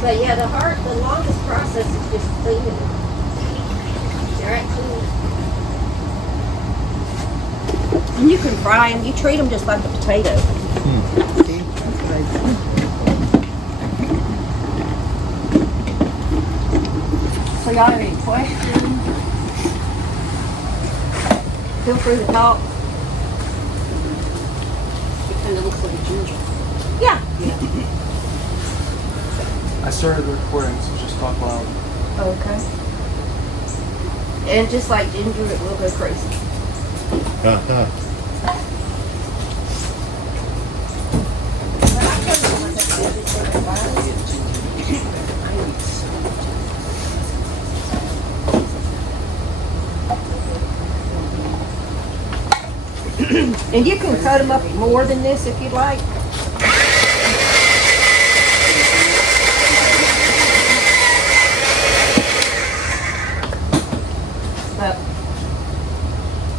But yeah, the longest process is just cleaning them. They're actually, and you can fry them. You treat them just like a potato. So y'all have any questions? Feel free to talk. It kind of looks like a ginger. Yeah. I started the recording, so just talk loud. Okay. And just like ginger, it will go crazy. And you can cut them up more than this if you'd like. But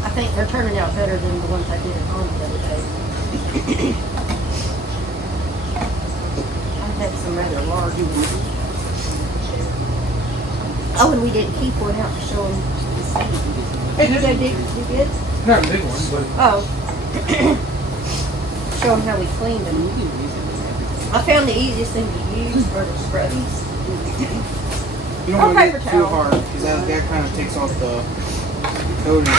I think they're turning out better than the ones I did at home the other day. I've had some rather large ones. Oh, and we didn't keep one out to show them. Hey, you did? Not a big one, but Oh. Show them how we cleaned them. I found the easiest thing to use for the scrubbies. you don't Or want to paper get too towel. hard because that kind of takes off the coating.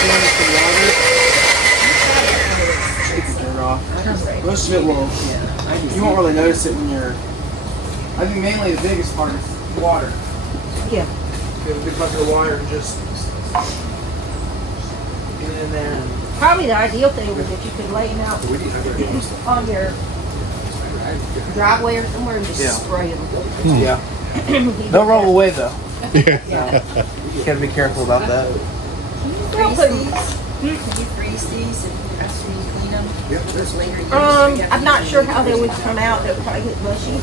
You want some water? Take the dirt off. Most of it will. You won't really notice it when you're. I think mainly the biggest part is water. Yeah. Get a big bucket of water and just get it in there. And Probably the ideal thing was if you could lay them out on your driveway or somewhere and just Yeah. spray them. yeah. They'll roll away though. Yeah. You gotta be careful about that. They'll put 'em- Can you freeze these and after you clean them? Yep, there's Later use? I'm not sure how they would come out. They would probably get mushy.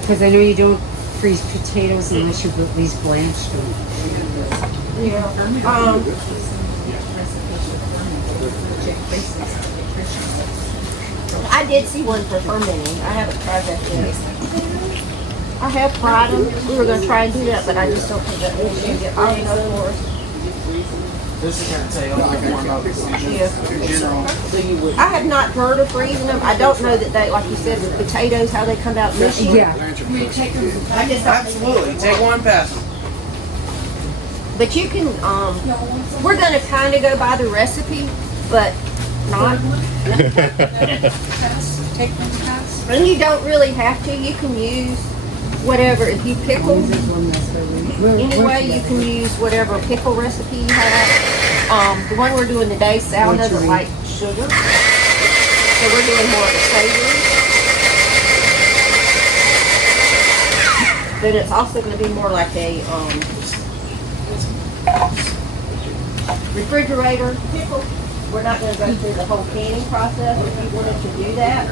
Because I know you don't freeze potatoes unless you at least blanch them. Yeah. I did see one for fermenting. I haven't tried that yet. I have fried them. We were going to try and do that, but I just don't think that we should get all enough for us. Just to kind of tell you a little bit more about the procedure in general. I have not heard of freezing them. I don't know that they, like you said, with potatoes, how they come out mushy. Yeah. I just don't think Absolutely. Take one pass. But you can, we're going to kind of go by the recipe, but not. Take one pass? And you don't really have to. You can use whatever. If you pickle, anyway, you can use whatever pickle recipe you have. The one we're doing today, Sal doesn't like sugar. So we're doing more of a savory. But it's also going to be more like a refrigerator pickle. We're not going to go through the whole canning process. If you wanted to do that,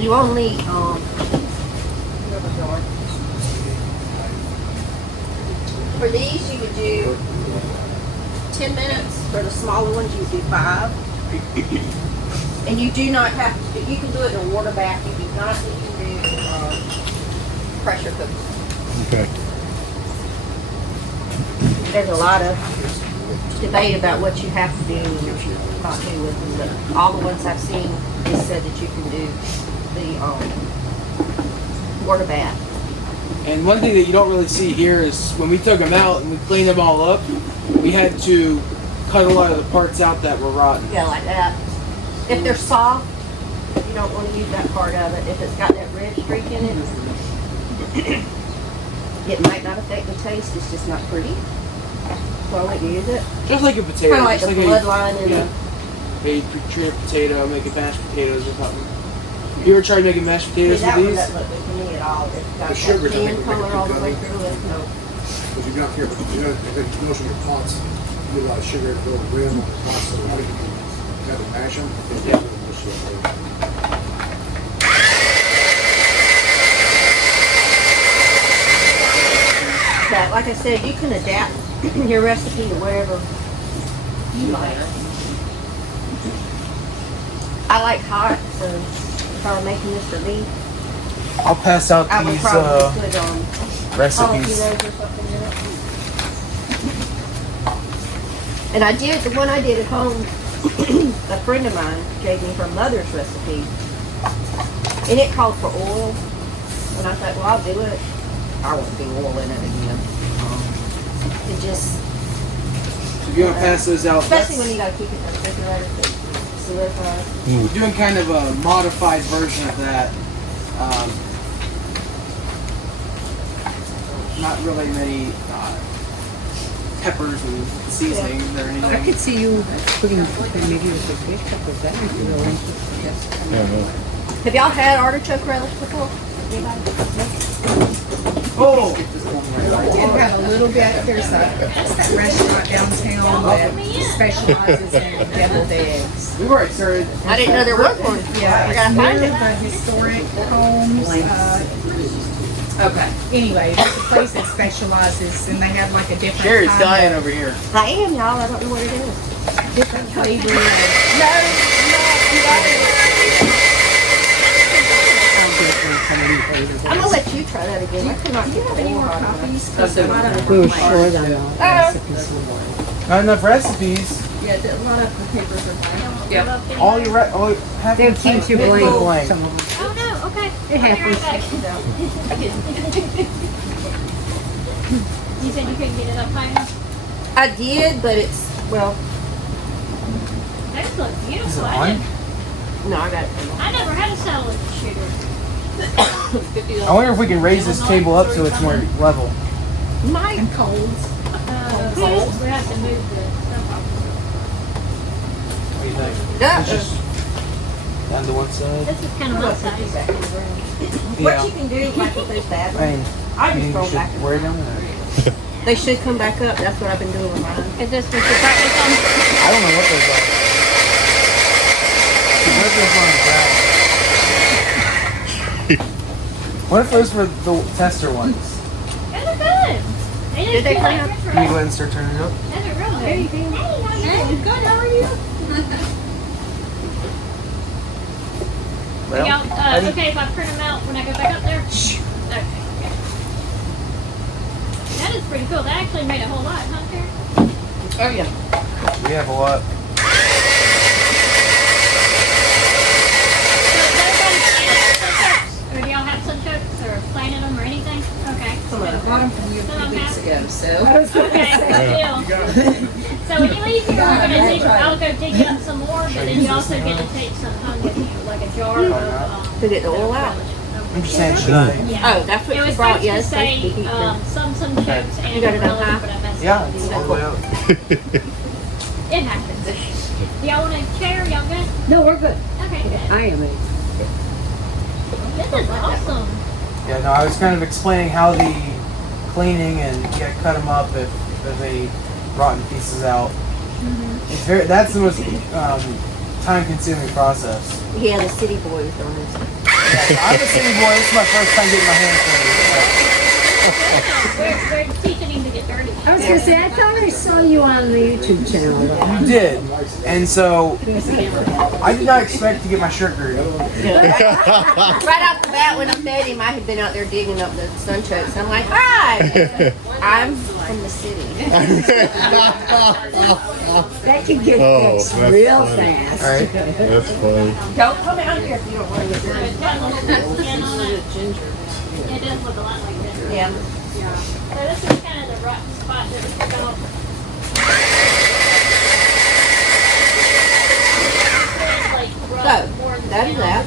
you only for these you would do 10 minutes. For the smaller ones, you would do 5. And you do not have to. You can do it in a water bath. You do not need to do pressure cooking. Okay. There's a lot of debate about what you have to do and what you not do with them, but all the ones I've seen, they said that you can do the water bath. And one thing that you don't really see here is when we took them out and we cleaned them all up, we had to cut a lot of the parts out that were rotten. Yeah, like that. If they're soft, you don't want to use that part of it. If it's got that red streak in it, it might not affect the taste. It's just not pretty. So I wouldn't use it. Just like a potato. Kind of like just the bloodline in yeah. the. Treat a potato, making mashed potatoes or something. You ever tried making mashed potatoes that with one these? doesn't look good to me at all. It's got The sugar that doesn't tan make color it all the way good. through it. No. Because you got here, but you know, if it's most of your pots, you get a lot of sugar to go rim on the pots, so how do you got to mash them? Yeah. But like I said, you can adapt your recipe to wherever you like. I like hot, so if I were making this for me, I'll pass out I would these probably put recipes. jalapenos or something in it. And I did, the one I did at home, a friend of mine gave me her mother's recipe. And it called for oil. And I thought, well, I'll do it. I won't do oil in it again. It just, So if you want to pass those out, especially when that's- you gotta keep it in the refrigerator to solidify. we're doing kind of a modified version of that. Not really many peppers and seasonings or anything. I could see you putting maybe with the fish peppers. That might be really interesting. Have y'all had artichoke relish before? Anybody? Oh! I did have a little bit. There's a restaurant downtown that specializes in deviled eggs. We've already started. I didn't know there was one. Yeah, I gotta find near it. the historic homes. Okay. Anyway, there's a place that specializes, and they have like a different Sherry's kind dying of over here. I am, y'all. I don't know what it is. different flavor. No, I'm gonna let you try that again. I cannot Do you have any more copies? 'Cause a lot of We were them are short on the recipes. Not enough recipes. Yeah, a lot of the papers are blank. Yep. All your half They'll keep you blank. blank. Some of them. Oh no, okay. It I'll be happens. right back. You said you couldn't get it up high enough? I did, but it's, well, Those look Is it beautiful. on? no, I got it. I never had a salad shooter. I wonder if we can raise this table up so it's more level. Mike, And colds. We have to move the stuff off. What do you think? yeah. It's just down to one side. This is kind of my size. What you can do, like with those bad I ones, mean, I you just throw them back. should wear them. Or? They should come back up. That's what I've been doing with mine. Is this what you practice on? I don't know what those are. What if those were on the ground? What if those were the tester ones? Those are good. They Did they feel clean like up? French Can you go fries. ahead and start turning it up? Those are real good. Hey, Good, how are you? Well, y'all, okay if I print them out when I go back up there? Okay. Yeah. That is pretty cool. That actually made a whole lot, huh, Karen? Oh yeah. we have a lot. Or do y'all have Sunchokes or planted them or anything? Okay. I bought them from you a few weeks ago, so. Okay, good deal. So when you leave here, we're gonna dig, I'll go dig up some more, but then you also get to take some home with you, like a jar of, To get the oil out. I'm just saying, should I? Yeah. Oh, that's what It you was brought. supposed Yes, to thank say, you. some Sunchokes and You got it up umbrellas, high? but I messed Yeah, up. it's all the way out. It happens. Do y'all want a chair? Y'all good? No, we're good. Okay, good. I am. This is awesome. Yeah, no, I was kind of explaining how the cleaning and you gotta cut them up if there's any rotten pieces out. It's very, that's the most time-consuming process. Yeah, the city boys don't understand. Yeah, so I'm a city boy. This is my first time getting my hands dirty. We're teaching him to get dirty. I was gonna say, I thought I saw you on the YouTube channel. You did, and so I did not expect to get my shirt dirty. Right off the bat, when I met him, I had been out there digging up the Sunchokes. I'm like, hi, I'm from the city. That could get Oh, fixed that's real funny. fast. All right. That's funny. Don't come out here if you don't want to get dirty. It does look a lot like this. Yeah. So this is kind of the rotten spot that we developed. So, that is that.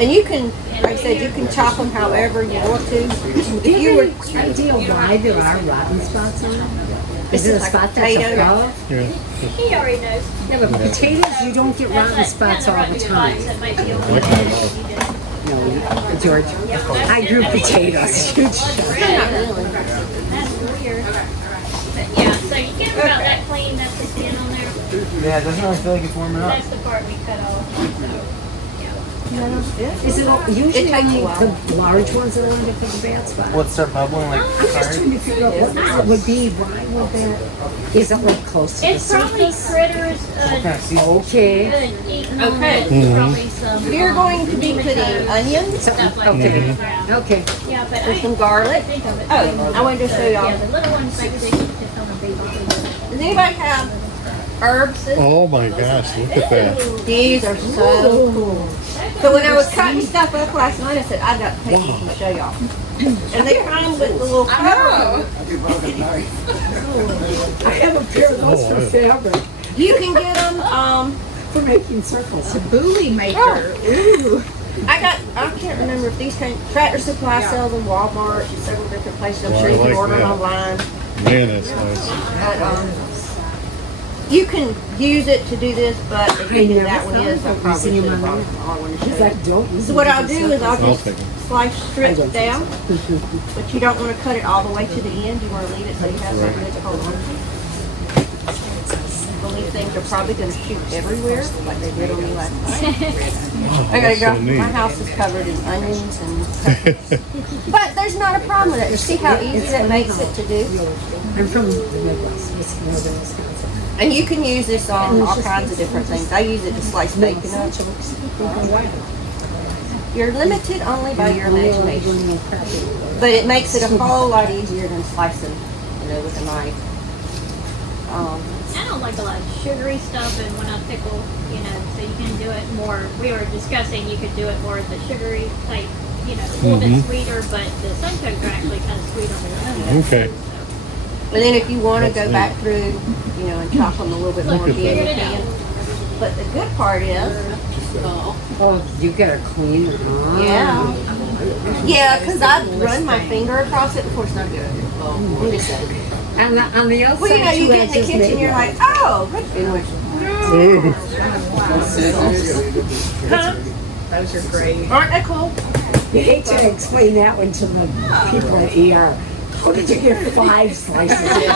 And you can, like I said, you can chop them however you want to. If Do you you were, have any idea why there are rotten spots on it? This Is it a is like spot that's potato. above? Yeah. He already knows. Yeah, but potatoes, you don't get rotten spots all the time. That might be a Like little my mouth. No, George, I grew potatoes. That's weird. But yeah, so you get about that clean. That's the skin on there. Yeah, it doesn't really feel like it's warming up. That's the part we cut off. So, yeah. Is it usually It takes a only while. the large ones that are on different bad spots? What start bubbling like? I'm just trying to figure out what it would be. Why would that? Is it like close to the It's probably surface? critters. What kind of seafood? Okay. Okay. Probably some. You're going to be putting onions, Stuff like Okay. that. Yeah. Okay. Yeah, but with some garlic. think of it. Oh, I wanted to show Yeah, y'all. the little ones like they just on a baby. Does anybody have herbs? Oh my gosh, look at that. These are so cool. So when I was cutting stuff up last night, I said, I got to take these and show y'all. And they come with the little cover. I'll be about at night. I have a pair of those Oh, for yeah. fabric, You can get them, for making circles. Bully maker. Ooh. I can't remember if these came, Tractor Supply sells them, Walmart, several different places. I'm Oh, sure I you can like order them that. online. Man, that's nice. But, you can use it to do this, but if you do never that one thought is, of I it. probably Seen should them have on bought there. it. I wanted to He's show you. like, don't use So what I'll do is I'll I'll just take 'em. slice strips down, but you don't want to cut it all the way to the end. You want to leave it so you have something to hold on to. These things are probably going to shoot everywhere, like they did on me last night. I gotta That's go. so neat. My house is covered in onions and peppers. But there's not a problem with it. You see how easy that makes it to do? I'm from the Midwest, northern Wisconsin. And you can use this on all kinds of different things. I use it to slice bacon up. You're limited only by your imagination. But it makes it a whole lot easier than slicing, with a knife. I don't like a lot of sugary stuff, and when I pickle, so you can do it more. We were discussing you could do it more of the sugary type, a little bit sweeter, but the sunchokes are actually kind of sweet on their own. Okay. And then if you want to That's go back through, and chop them a little bit more Look, again, you figured it can. out. But the good part is, Oh, you gotta clean it. yeah, because I've run my finger across it before. It's not good. I'm just saying. On the outside, Well, you two get in the edges kitchen, maybe. you're like, oh, anyway. Ooh. Those are great. Aren't they cool? You hate to explain that one to the people at ER. How did you get 5 slices in?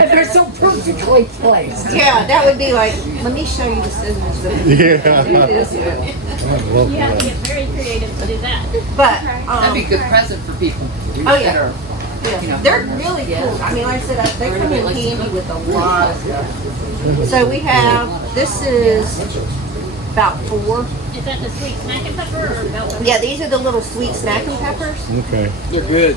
And they're so perfectly placed. Yeah, that would be like, let me show you the scissors. that do Yeah. this. I love You have to that. get very creative to do that. But, That'd be a good present for people. oh yeah. Yeah, they're really cool. I mean, like I said, they come in handy with a lot of stuff. So we have, this is about 4. Is that the sweet snacking pepper or bell pepper? Yeah, these are the little sweet snacking peppers. Okay. They're good.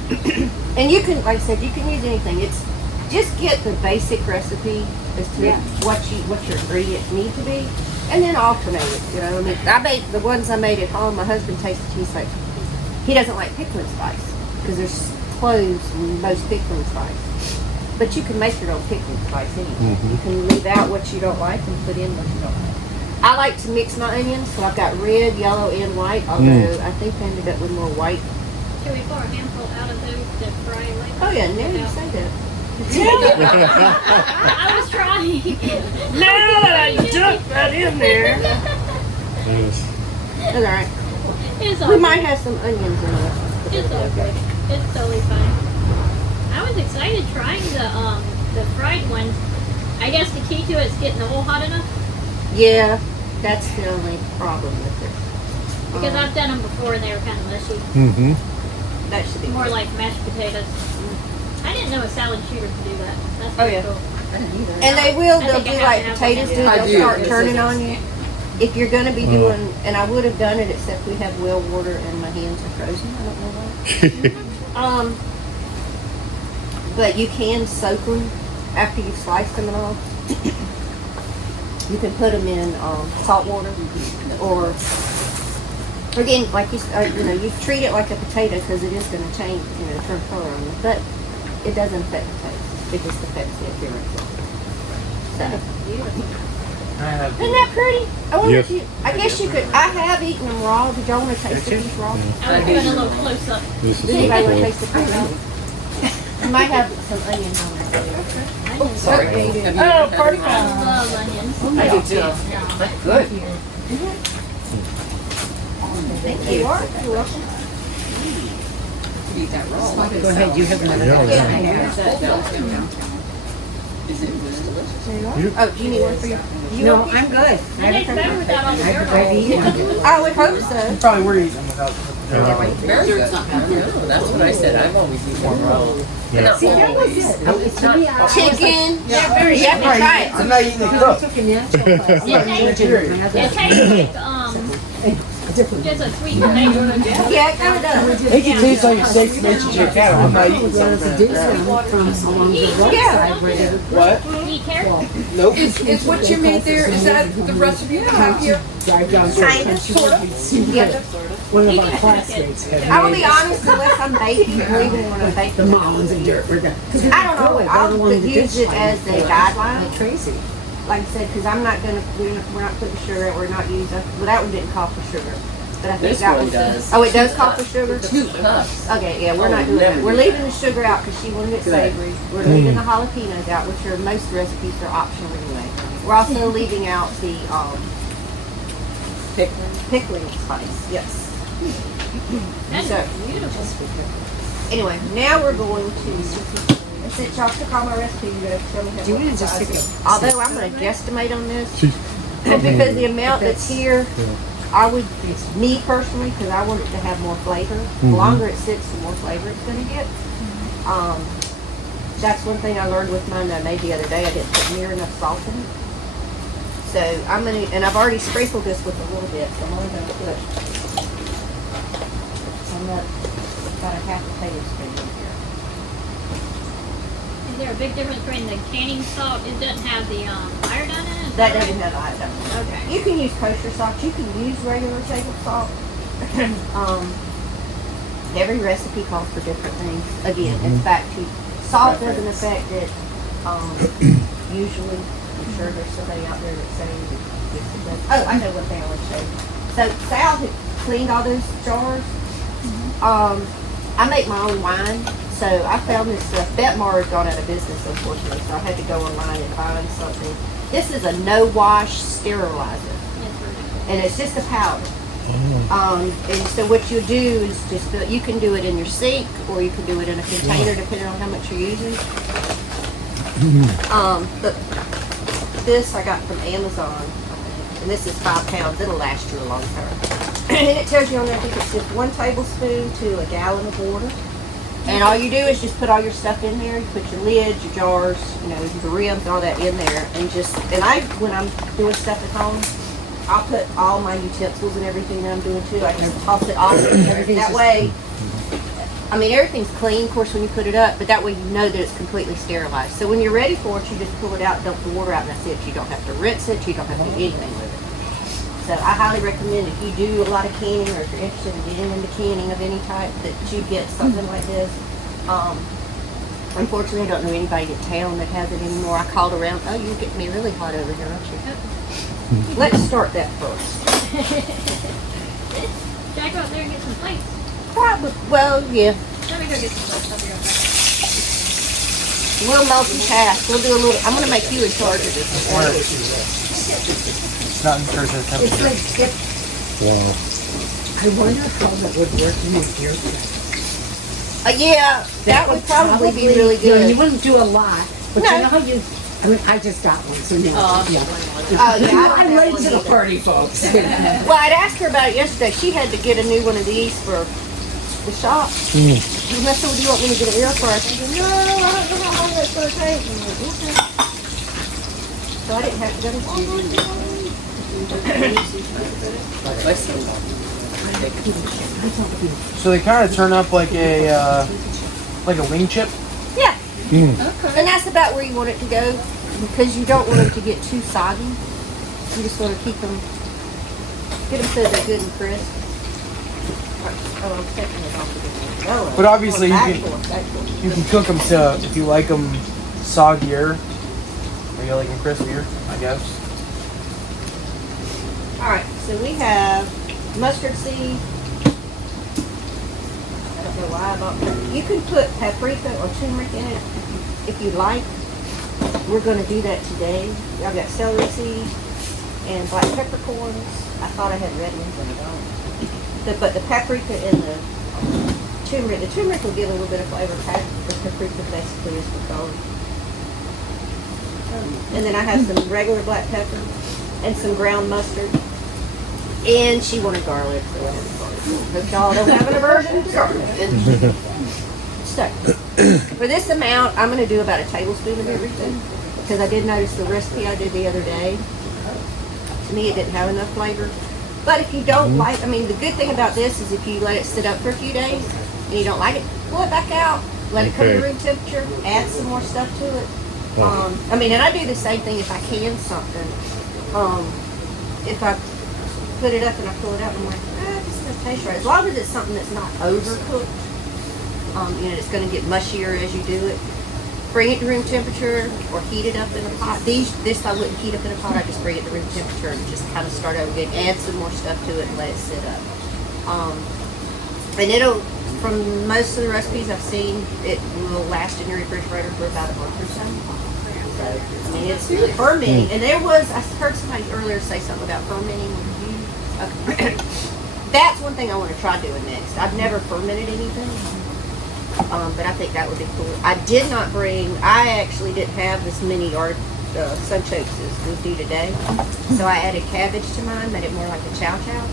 And you can, like I said, you can use anything. It's just get the basic recipe as to what your ingredients need to be, and then alternate it. I mean, I made the ones I made at home. My husband tasted. He's like, he doesn't like pickling spice because there's cloves in most pickling spice. But you can make your own pickling spice anyway. You can leave out what you don't like and put in what you don't like. I like to mix my onions, so I've got red, yellow, and white. Although I think I ended up with more white. Should we pour a handful out of those to fry later? Oh yeah, now you say that. I was trying. Now that I dumped that in there. Yes. That's all right. It's We all might good. have some onions in it. It's all good. It's totally fine. I was excited trying the fried ones. I guess the key to it is getting the oil hot enough. Yeah, that's the only problem with it. Because I've done them before and they were kind of mushy. Mm-hmm. That should be More good. like mashed potatoes. I didn't know a salad shooter could do that. That's Oh, pretty yeah. cool. And they will, I they'll think I do have like to have potatoes one. do, I they'll do. start turning on you. If you're gonna be doing, and I would have done it except we have well water and my hands are frozen, I don't know why. But you can soak them after you've sliced them and all. You can put them in salt water, or again, like you treat it like a potato because it is going to change, turn color on it. But it doesn't affect the taste; it just affects the appearance. So, isn't that pretty? I wonder Yes. if you. I guess you could. I have eaten them raw. Did y'all want to taste these raw? I was doing a little close up. This Does is anybody want to so taste the fruit? I might have some onions on it. Sorry. Oh, party I time. love onions. I do too. That's good. Thank you. You're welcome. Eat that raw. Go ahead, you have another. Yeah. Is it was delicious? Oh, do you need one for your? You No, want I'm good. It tastes better without all the dirt. I've eaten. I would hope so. You probably were eating them without the Yeah. Very good. No, that's what I said. I've always eaten raw. Yeah. Not See, that was always. it. No, It's it's not. me, Chicken. You have to try it. I'm not eating the I cook. took a natural class. I'm not eating the cherry. It tastes like Different. just a sweet potato. Yeah, it kind of does. It can taste like a steak mason chicken cattle. I'm not eating something. From along the roadside where they were What? Eat carrot. Nope. Is what you made there, is that the recipe you have here? drive down to Kind of, sort of. One of our classmates had I will be honest, unless I'm baking, or even when I'm baking. the mounds and dirt. We're done. I don't know. I'll use it as a guideline. Crazy. Like I said, because I'm not gonna, we're not putting sugar, we're not using, well, that one didn't call for sugar. But I think This that one one does. Oh, it does call for sugar? 2 cups. Okay, yeah, we're not doing that. We're leaving the sugar out because she wanted it savory. We're leaving the jalapenos out, which are, most recipes are optional anyway. We're also leaving out the, pickling spice, yes. That's So, beautiful. anyway, now we're going to, since y'all took all my recipes, you're gonna tell me how Do you much just size stick is. it- Although I'm gonna guesstimate on this, She's- because the amount that's here, I would, me personally, because I want it to have more flavor. The longer it sits, the more flavor it's gonna get. That's one thing I learned with mine that I made the other day. I didn't put near enough salt in it. So I'm gonna, and I've already sprinkled this with a little bit, so I'm only gonna put, I'm not, about a half a tablespoon in here. Is there a big difference between the canning salt? It doesn't have the iodine in it? Is That right? doesn't have iodine. Okay. You can use kosher salt. You can use regular table salt. Every recipe calls for different things. Again, it's back to salt doesn't affect it. Usually, I'm sure there's somebody out there that's saying yes, it does. Oh, I know one thing I want to show you. So Sal had cleaned all those jars. I make my own wine, so I found this stuff. Betmar has gone out of business, unfortunately, so I had to go online and find something. This is a no-wash sterilizer, and it's just a powder. And so what you do is just, you can do it in your sink, or you can do it in a container, depending on how much you're using. But this I got from Amazon, and this is 5 pounds. It'll last you a long time. And it tells you on there, I think it's just 1 tablespoon to a gallon of water. And all you do is just put all your stuff in there. You put your lids, your jars, you know, the rims, all that in there. And just, and when I'm doing stuff at home, I'll put all my utensils and everything that I'm doing too. I just toss it all in there. That way, I mean, everything's clean, of course, when you put it up, but that way you know that it's completely sterilized. So when you're ready for it, you just pull it out, dump the water out, and that's it. You don't have to rinse it. You don't have to do anything with it. So I highly recommend if you do a lot of canning, or if you're interested in getting into canning of any type, that you get something like this. Unfortunately, I don't know anybody in town that has it anymore. I called around. Oh, you're getting me really hot over here, aren't you? Let's start that first. Jack, go out there and get some plates. Probably, well, yeah. Let me go get some plates. I'll be right back. We'll multitask. We'll do a little. I'm going to make you in charge of this. It's not in terms of It's temperature. like, Wow. I wonder how that would work in your gear. Yeah, that would probably be really You know, you good. wouldn't do a lot, but No. you know how you, I mean, I just got one, so now. Yeah. Oh, yeah. I'm late to the party, folks. Well, I'd asked her about it yesterday. She had to get a new one of these for the shop. And I said, well, do you want me to get an air fryer? She said, no, I don't know how long that's going to take. I'm like, okay. So I didn't have to go to So they kind of turn up like a wing chip. Yeah. And that's about where you want it to go, because you don't want them to get too soggy. You just want to keep them, get them so they're good and crisp. Oh, I'm taking it off of this. But obviously you back can- forth, back forth. You can cook them to, if you like them soggier, or you like them crispier, I guess. All right, so we have mustard seed. I don't know why I bought that. You can put paprika or turmeric in it if you like. We're going to do that today. I've got celery seed and black peppercorns. I thought I had red ones, but I don't. But the paprika and the turmeric will give a little bit of flavor. The paprika basically is for color. and then I have some regular black pepper and some ground mustard. And she wanted garlic, so I had garlic. Hope y'all don't have an aversion to garlic. So, for this amount, I'm going to do about a tablespoon of everything because I did notice the recipe I did the other day. To me, it didn't have enough flavor. But if you don't like, I mean, the good thing about this is if you let it sit up for a few days and you don't like it, pull it back out, let it come to room temperature, add some more stuff to it. I mean, and I do the same thing if I can something. If I put it up and I pull it out, I'm like, this doesn't taste right. As long as it's something that's not overcooked, you know, it's going to get mushier as you do it. Bring it to room temperature or heat it up in a pot. This I wouldn't heat up in a pot. I just bring it to room temperature and just kind of start over again. Add some more stuff to it and let it sit up. And it'll, from most of the recipes I've seen, it will last in your refrigerator for about a month or so. So, I mean, it's fermenting. And I heard somebody earlier say something about fermenting. Okay. That's one thing I want to try doing next. I've never fermented anything. But I think that would be cool. I actually didn't have as many sunchokes as we do today. So I added cabbage to mine, made it more like a chow chow.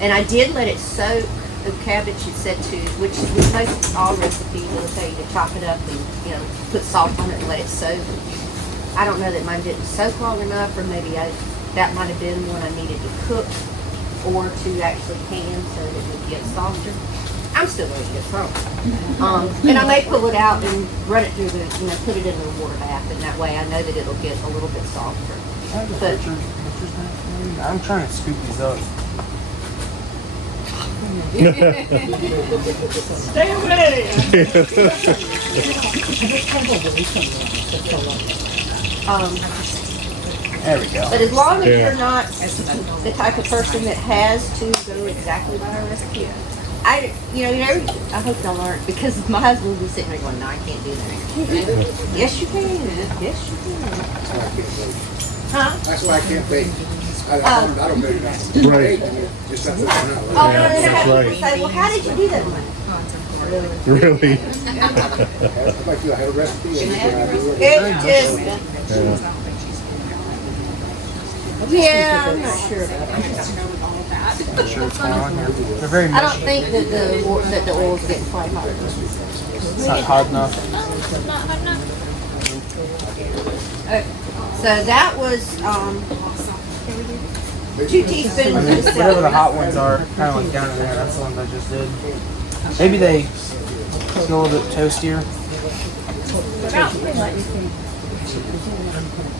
And I did let it soak. The cabbage it said to, which with most all recipes, it'll tell you to chop it up and, you know, put salt on it and let it soak. I don't know that mine didn't soak long enough, or maybe that might have been one I needed to cook or to actually can so that it would get softer. I'm still going to get some. And I may pull it out and run it through put it in the water bath, and that way I know that it'll get a little bit softer. But I'm trying to scoop these up. stay away. There we go. But as long as you're not the type of person that has to go exactly by our recipe, I hope y'all aren't, because my husband will be sitting there going, no, I can't do that. Yes, you can. Yes, you can. Huh? That's why I can't bake. I don't bake nothing. Right. Just have to find out. Oh, no, That's no, right. Say, well, how did you do that? I'm like, Really? I'd like you to have a recipe and you can do it. it just, Yeah. yeah, I'm not sure about that. Sure what's going on here. They're very I mushy. don't think that the oil's getting quite hot. It's not hot enough. Not hot enough. So that was 2 teaspoons I of mean, the whatever the celery. hot ones are, kind of like down in there. That's the ones I just did. Maybe they get a little bit toastier.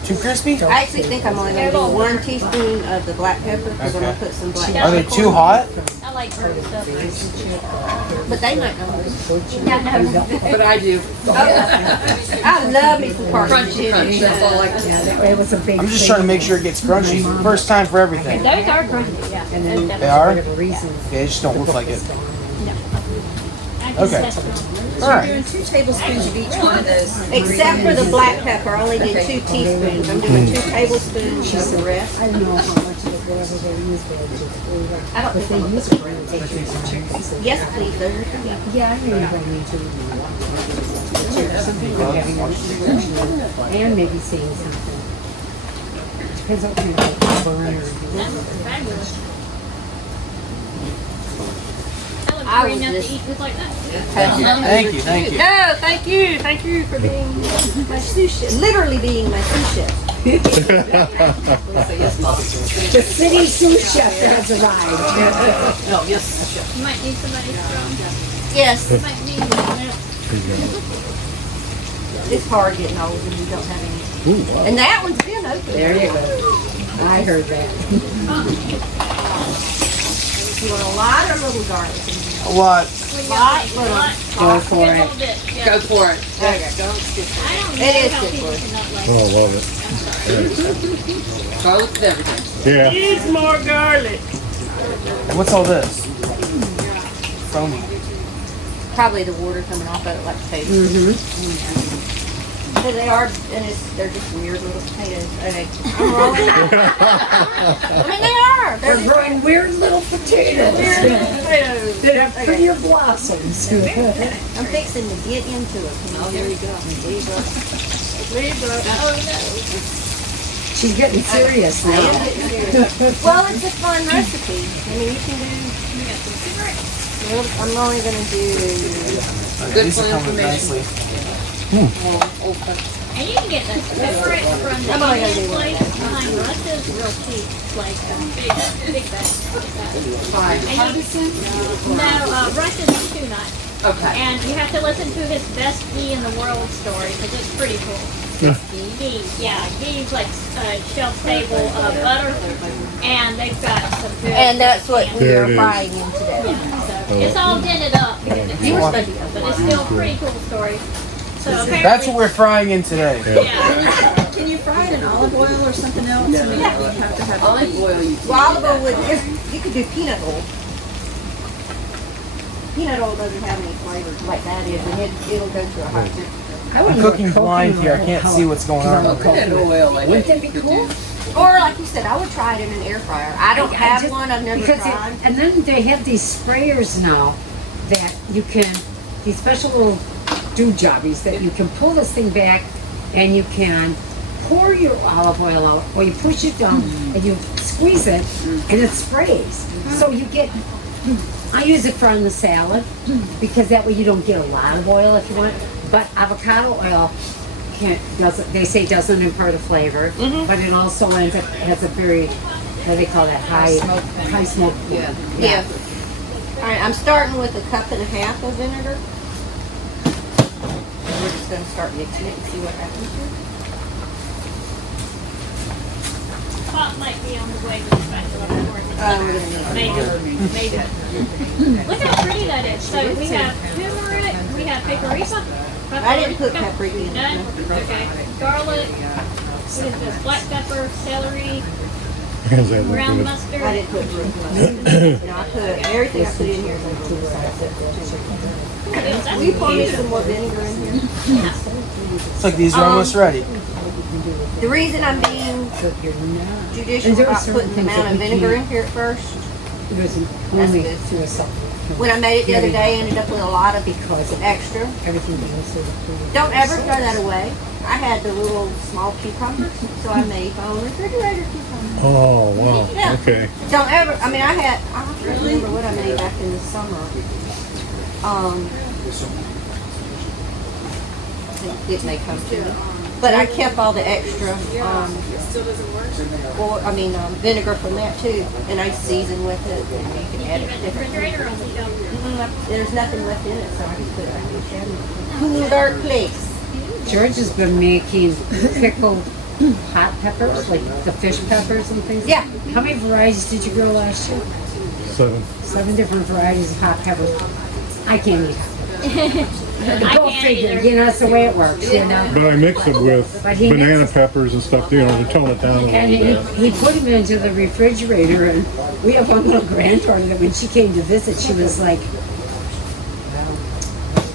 Too crispy? I actually think I'm only going to do 1 teaspoon of the black pepper because I'm going to put some black Are they pepper. too hot? I like burnt stuff. But they might not. Yeah, no. But I do. I love me some partridge. Crunchy crunch, that's all I can say. It was a big I'm just trying to make sure it gets crunchy. First time for everything. Those are crunchy, yeah. And then They are? whatever reason. They just don't look like it. I can Okay. test them. Alright. Doing 2 tablespoons of each one of those. Except for the black pepper, I only did 2 teaspoons. I'm doing 2 tablespoons of the rest. I don't know how much of it, whatever they use, but it's just I don't but think they I'm use it when they take some. Yes, please. Those are good. Yeah, I mean, I need to. And maybe saying something. Depends on who you burn or do. That looks fabulous. That I looks was green enough just- to eat just like that. Thank you, thank you. No, thank you for being my sous chef. Literally being my sous chef. The city sous chef has arrived. You might need somebody strong. Yes, You might need it's hard getting old when you don't have any. And that one's been open. There you go. I heard that. You want a lot or little garlic? What? Lot, little. Go for a it. little bit, yeah. Go for it. There you go. I don't know It is how good people for you. cannot like Oh, I it. love it. Garlic with everything. Yeah. Needs more garlic. What's all this? Foamy. Probably the water coming off of it like potato. So they are, and they're just weird little potatoes. Okay. I'm rolling out. I mean, they are. They're They're growing weird little potatoes. weird potatoes. That have prettier blossoms. I'm fixing to get into it. Oh, there you go. Libra. Oh, no. She's getting serious I am now. getting serious. Well, it's a fun recipe. I mean, you can do. Well, I'm only going to do. Good These for are coming information. nicely. And you can get that separate from the I'm only gonna Indian do one. place behind Russia's real cheap, like big bag. No, Russia's too nice. Okay. And you have to listen to his best ghee in the world story because it's pretty cool. Ghee, yeah, ghee's like shelf stable butter, and they've got some good. And that's what we There are it is. frying in today. Yeah, so it's all dented up because it's Russia, but it's still a pretty cool story. So apparently, That's what we're frying in today. yeah. Can you fry it in olive oil or something else? I mean, you have to have Olive oil, you Well, olive oil would, you could do peanut oil. Peanut oil doesn't have any flavor like that is, and it'll go to a hot temperature. I would I'm cooking blind here. I can't see what's going on. coconut oil. I Wouldn't think that be you could cool? do. Or like you said, I would try it in an air fryer. I don't have just- one, I've never because tried. and then they have these sprayers now that you can, these special little do jobbies that you can pull this thing back and you can pour your olive oil out or you push it down and you squeeze it and it sprays. So you get, I use it for on the salad because that way you don't get a lot of oil if you want. But avocado oil doesn't, they say doesn't impart a flavor, but it also ends up, has a very, what do they call that, high smoke. Yeah. Yeah. All right, I'm starting with 1.5 cups of vinegar. We're just gonna start mixing it and see what happens here. Pot might be on the way to the spatula before it's We're gonna need maybe. Look how pretty that is. So we have turmeric, we have paprika. I didn't put paprika in it. None? Okay. Garlic. What is this? Black pepper, celery, How's that brown look? mustard. I didn't put mustard. No, I put everything I put in here is on two sides. Will you pour me some more vinegar in here? It's like these are almost ready. The reason I'm being judicious And there are about certain putting the things amount that of we vinegar can't- in here at first, There's That's only good. to a supplement. when I made it the other day, I ended up with a lot of Because of extra. everything else is approved. Don't ever throw that away. I had the little small cucumbers, so I made my own refrigerator cucumbers. Oh, wow. Yeah. Okay. Don't ever, I mean, I don't remember what I made back in the summer. It may come to me. But I kept all the extra, vinegar from that too, and I season with it, and you can add it Even the different. refrigerator on the shelf. There's nothing left in it, so I can put it back in the cabinet. Cool, dark place. George has been making pickled hot peppers, like the fish peppers and things. Yeah. How many varieties did you grow last year? 7. 7 different varieties of hot peppers. I can't eat hot peppers. I Go can't figure, either. you know, that's the way it works, you know. But I mix it with But he banana mixes- peppers and stuff, you know, to tone it down a And little bit. he put them into the refrigerator, and we have one little granddaughter that when she came to visit, she was like,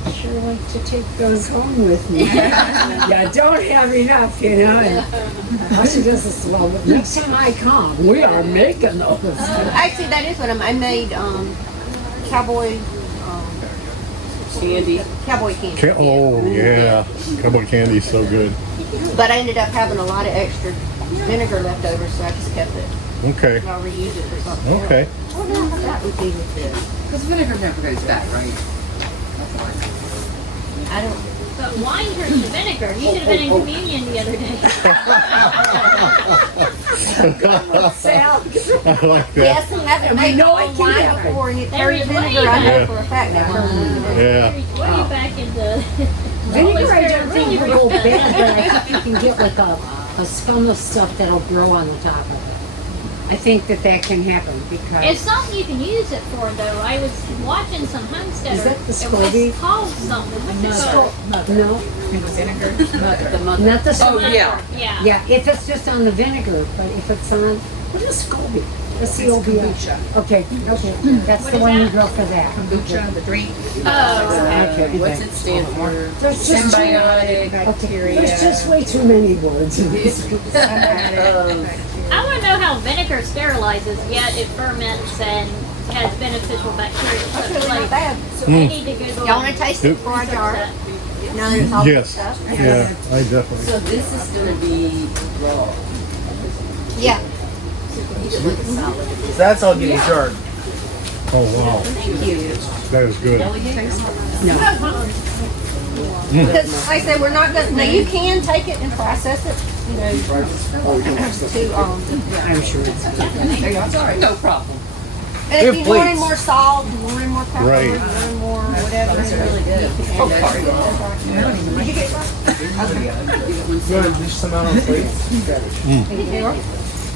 I'd sure like to take those home with me. Yeah, don't have enough, you know. And all she does is, well, next time I come, we are making those. Actually, that is what I made, cowboy Candy. candy. Oh, yeah. Cowboy candy's so good. But I ended up having a lot of extra vinegar left over, so I just kept it. Okay. And I'll reuse it for something else. Okay. I wonder how that would be with this. Because vinegar never goes bad, right? I don't. But wine turns to vinegar. You should have been in communion the other day. Sal, I like that. Yes, and haven't made know no it can wine happen. before, and it There turned to is vinegar. way I know back. for a fact that one. Yeah. Way back in the. vinegar I don't think Really will go bad, but I think you can get like a scum of stuff that'll grow on the top of it. I think that can happen because It's something you can use it for, though. I was watching some homesteaders. Is that the It Scobie? was called something. What's it called? no, The mother. not the Oh, scum. yeah. Yeah. Yeah, if it's just on the vinegar, but if it's on, what is SCOBY? What's the OBI? Kombucha. Okay, that's the one you grow for that. Kombucha, the drink. Okay. What's it stand for? There's just Symbiotic. Bacteria. There's just way too many words. I want to know how vinegar sterilizes, yet it ferments and has beneficial bacteria. So That's it's really not like, bad. I need to Google. Y'all want to taste it before I jar it? Now there's all this Yes. stuff. Yeah, I definitely. So this is gonna be raw. Yeah. So that's all getting jarred. Oh, wow. That is good. Because like I said, we're not gonna. Now you can take it and process it. You know, to I'm sure it's there you go. No problem. And We if have you want any plates. more salt, you want any more pepper, Right. you want any more whatever. Those are really good. Did you get one? You want to dish some out on plates?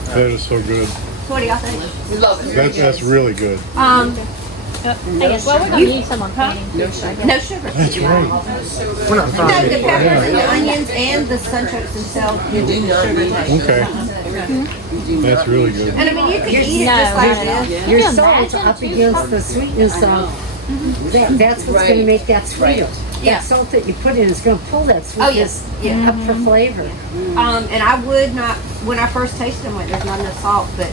That is so good. What do y'all think? We love it. That's really good. I guess, well, we're going to need some on cleaning. No sugar. That's right. We're not No, frying the it. peppers and the onions and the sunchokes themselves give it the sugar taste. Okay. That's really good. And I mean, you can eat it just like this. Your Can you salt's imagine up too? against the sweetness of that's what's Right. going to make that sweeter. Yeah. That salt that you put in is going to pull that Oh, sweetness yes. Yeah. up for flavor. And I would not, when I first tasted them, like, there's not enough salt, but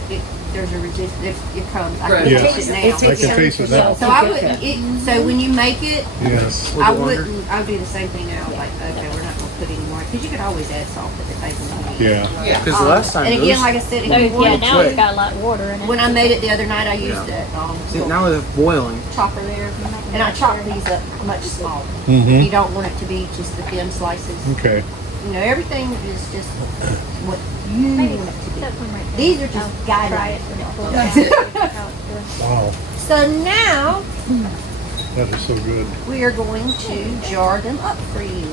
there's a resistance, it comes. I Right. can Yes. taste it now. It I takes can some taste it now. salt So to I get wouldn't, that. so when you make it, Yes. I wouldn't, I would do the same thing now, like, okay, we're not gonna put any more, because you could always add salt at the table. Yeah. Yeah. Because the last time And again, those, like I said, if So, you yeah, wanted now it's to, got a lot of water in it. when I made it the other night, I used that, see, now they're boiling. chopper there, and I chopped these up much smaller. Mm-hmm. You don't want it to be just the thin slices. Okay. You know, everything is just what you want it to be. That one right there. These are just I'll try it guidelines. when it cools down. How it's doing. Wow. So now That is so good. we are going to jar them up for you.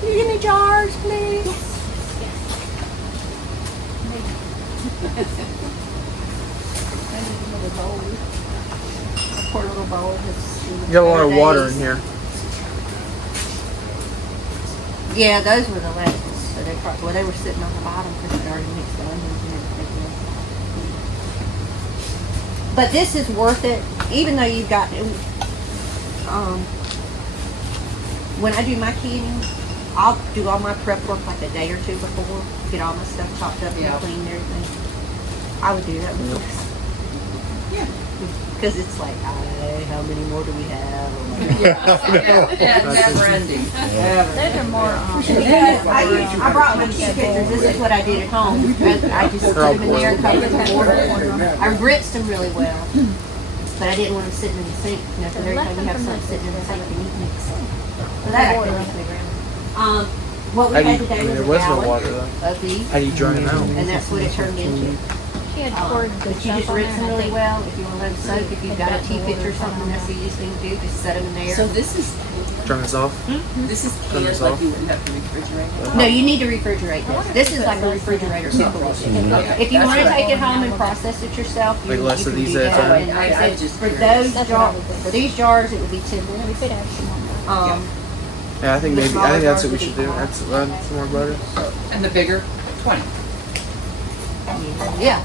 Can you give me jars, please? I need a little bowl. A poor little bowl. You got a lot of water in here. Yeah, those were the last ones. So they probably, well, they were sitting on the bottom because they already mixed the onions and everything. But this is worth it, even though you've got. When I do my canning, I'll do all my prep work like a day or two before, get all my stuff chopped up Yeah. and cleaned and everything. I would do that with this. Yeah. Because it's like, how many more do we have? Yeah, never ending. Those are more, Because I brought my cheese pictures. This is what I did at home. I just put them in there, covered them in water. I rinsed them really well, but I didn't want them sitting in the sink. You know, because every time you have something sitting in the sink, you need to mix it. So that actually makes me ground. What we How do had you, today I mean, was there a was no gallon water though. of these, How do you dry them out? and that's what it turned into. she had poured the But you stuff just on rinse there, them and I really think well. If you want to let them soak, if you've got a tea pitcher or something, that's the easiest thing to do. Just set them in there. So this is Turn this off. canned, like you wouldn't have to refrigerate. No, you need to refrigerate this. This is like a refrigerator situation. If you want to take it home and process it yourself, you, Like less you of can these do at a that. time? But I just for curious. those jars, for these jars, it would be 10 we minutes. could add some more. Yeah, I think The maybe smaller I think that's jars what we would should be do. fine. Add some more butter. And the bigger, 20. Yeah,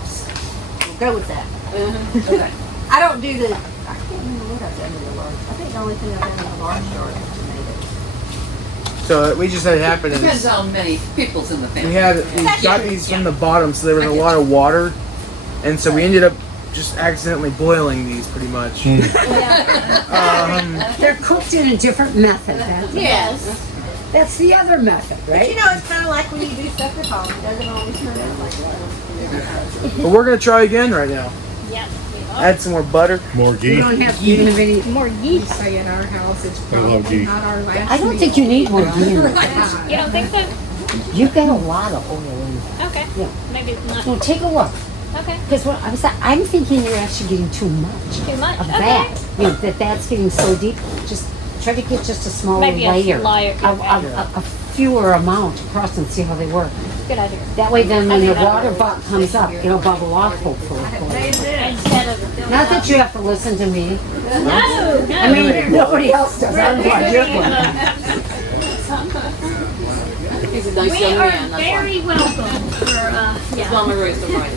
we'll go with that. Okay. I don't do the. I can't remember what I've done in the large. I think the only thing I've done in the large jar is tomatoes. So we just had it happen Depends is how many people's in the family. we got these from the bottom, so there was a lot of water, and so we ended up just accidentally boiling these pretty much. They're cooked in a different method. Yes. That's the other method, But right? you know, it's kind of like when you do stuff at home. It doesn't always turn out like that. But we're gonna try again right now. Yep, we are. Add some more butter. More You ghee. don't have any. More You yeast. say in our house, it's I love probably ghee. not our last I don't meal. think you need more ghee in it. You don't think so? You've got a lot of oil in it. Okay. Yeah. Maybe it's not. So take a look. Okay. Because what I'm thinking you're actually getting too much Too much. of Okay. that. You know, that's getting so deep. Just try to get just a smaller Maybe a layer. layer, A fewer amount across and see how they work. Good idea. That way then when the water comes up, it'll bubble off hopefully. Instead of Not that you have to listen to me. No, no. I mean, nobody else does. I'm glad you're glad. Nice We young are man. That's very welcome for, yeah. Mama raised him right.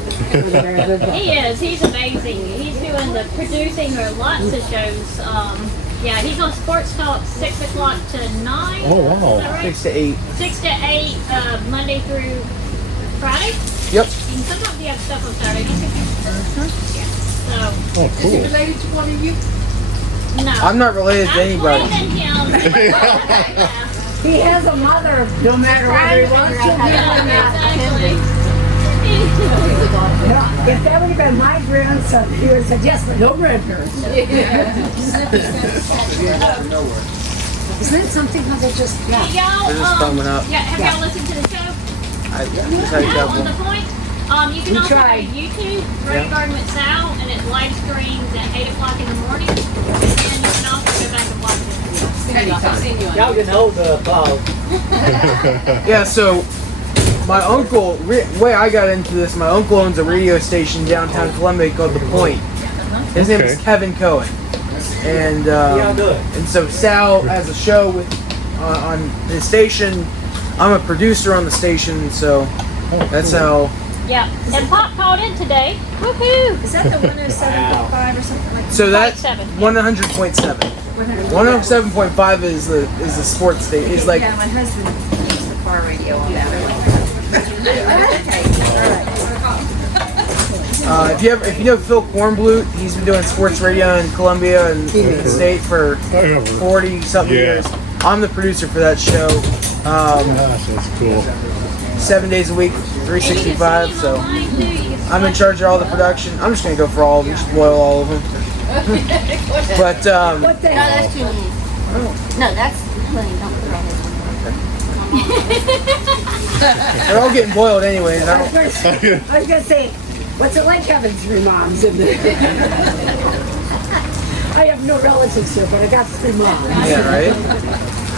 He is. He's amazing. He's doing the producing of lots of shows. Yeah, he's on Sports Talk 6 o'clock to 9. Oh, wow. Is that right? 6 to 8. 6 to 8, Monday through Friday. Yep. And sometimes he has stuff on Saturday. Yeah. So, Oh, Is he cool. related to one of you? no. I'm not related to I'm anybody. blaming him. Yeah. He has a mother. No matter whether he wants to. Exactly. If that would have been my grandson, he would have said yes, but no grandparents. Isn't it something how they just, yeah. Y'all, They're just foaming up. yeah, have y'all listened to the show? I just had a No, on couple. the point. You can We also tried. go to YouTube, Rain Garden with Sal, and it live streams at 8 o'clock in the morning. And you can also go back and watch it. Y'all can hold the applause. Yeah, so my uncle, way I got into this, my uncle owns a radio station downtown Columbia called The Point. His name is Okay. Kevin Cohen. And so Sal has a show with on his station. I'm a producer on the station, so that's how. Yeah, and Pop called in today. Woohoo! Is that the 107.5 or something like that? So that's 100.7. 100.7. 107.5 is the sports station. It's like Yeah, my husband keeps the car radio on that. if you know Phil Kornblut, he's been doing sports radio in Columbia and in the state for I have 40 something Yeah. years. I'm the producer for that show. Gosh, that's cool. 7 days a week, And you 365. can see him So online, too. You can I'm in watch- charge of all the production. I'm just gonna go for all of them, just boil all of them. But What the No, hell? that's too many. No, that's plenty. Don't put all this. they're all getting boiled anyways. I don't, I was gonna say, what's it like having three moms in there? I have no relatives here, but I got three moms. yeah, right.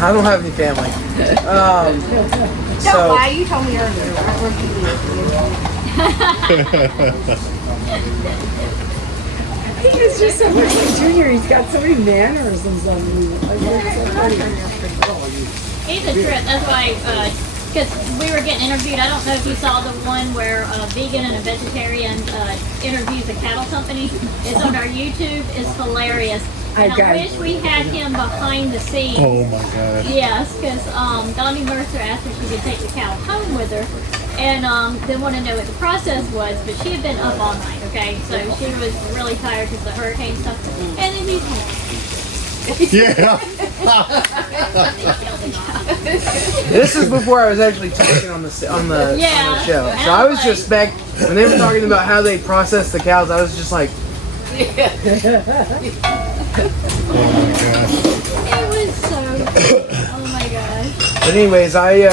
I don't have any family. Don't So lie. You told me earlier. I worked He's just so funny, Junior. He's got so many mannerisms on me. Like, it's so funny. He's a trip. That's why, because we were getting interviewed. I don't know if you saw the one where a vegan and a vegetarian interviews a cattle company. It's on our YouTube. It's hilarious. And I Okay. wish we had him behind the scenes. Oh my gosh. Yes, because Donnie Mercer asked if she could take the cow home with her, and they want to know what the process was. But she had been up all night, okay, so she was really tired because of the hurricane stuff. And then he's Yeah. this is before I was actually talking on the Yeah. show. So I was just back when they were talking about how they process the cows. I was just like, Oh my gosh. It was so. Oh my gosh. but anyways, I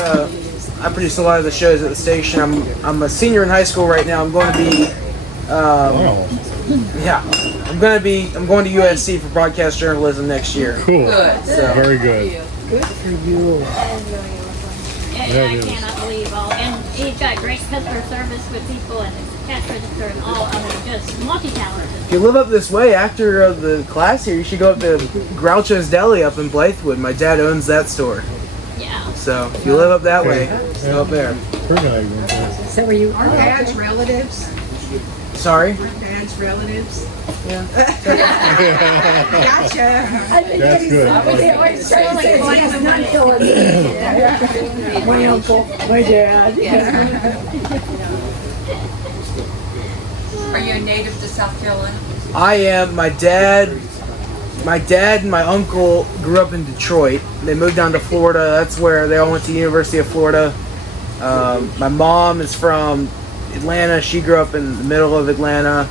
produce a lot of the shows at the station. I'm a senior in high school right now. I'm going to be Wow. yeah. I'm going to USC for broadcast journalism next year. Cool. So Very good. Good for you. I cannot believe all. And he's got great customer service with people and cash register and all. I mean, just multi-talented. if you live up this way after the class here, you should go up to Groucho's Deli up in Blythewood. My dad owns that store. Yeah. So if you live up that way, go up there. We're not even there. So were you? Our dad's relatives. Sorry? Our dad's relatives. Yeah. Gotcha. I think That's good. They always try to say he has none killing me. My uncle, my dad. Are you a native to South Carolina? I am. My dad and my uncle grew up in Detroit. They moved down to Florida. That's where they all went to the University of Florida. My mom is from Atlanta. She grew up in the middle of Atlanta.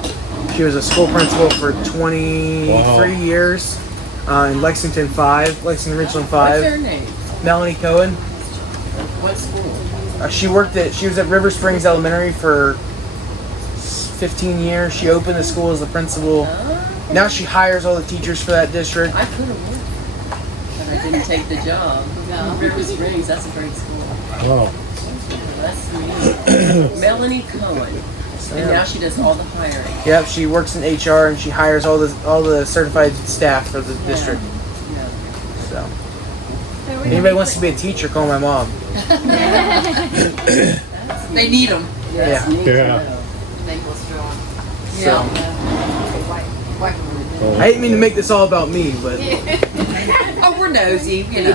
She was a school principal for 23 years in Lexington Richland 5. What's her name? Melanie Cohen. What school? She was at River Springs Elementary for 15 years. She opened the school as the principal. Now she hires all the teachers for that district. I could have worked, but I didn't take the job. River Springs, that's a great school. Wow. That's sweet. Melanie Cohen. And now she does all the hiring. Yep, she works in HR and she hires all the certified staff for the district. Yeah. So So Anybody wants to be a teacher, call my mom. They need them. Yeah. Yeah. So. I didn't mean to make this all about me, but Oh, we're nosy, you know.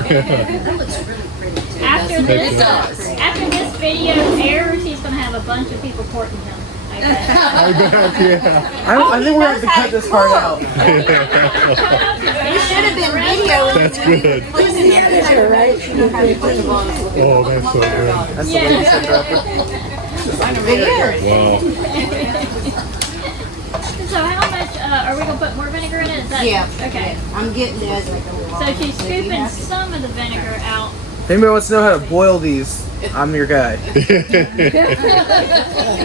After this, It does. after this video airs, he's gonna have a bunch of people courting him. I bet. I bet, yeah. I think we're going to have to cut this part out. You should have been videoing. That's good. Right? Oh, that's so good. That's the way you said that. Wow. So how much, are we gonna put more vinegar in it? Is that, Yeah. Okay. I'm getting this. So she's scooping some of the vinegar out. If anybody wants to know how to boil these, I'm your guy.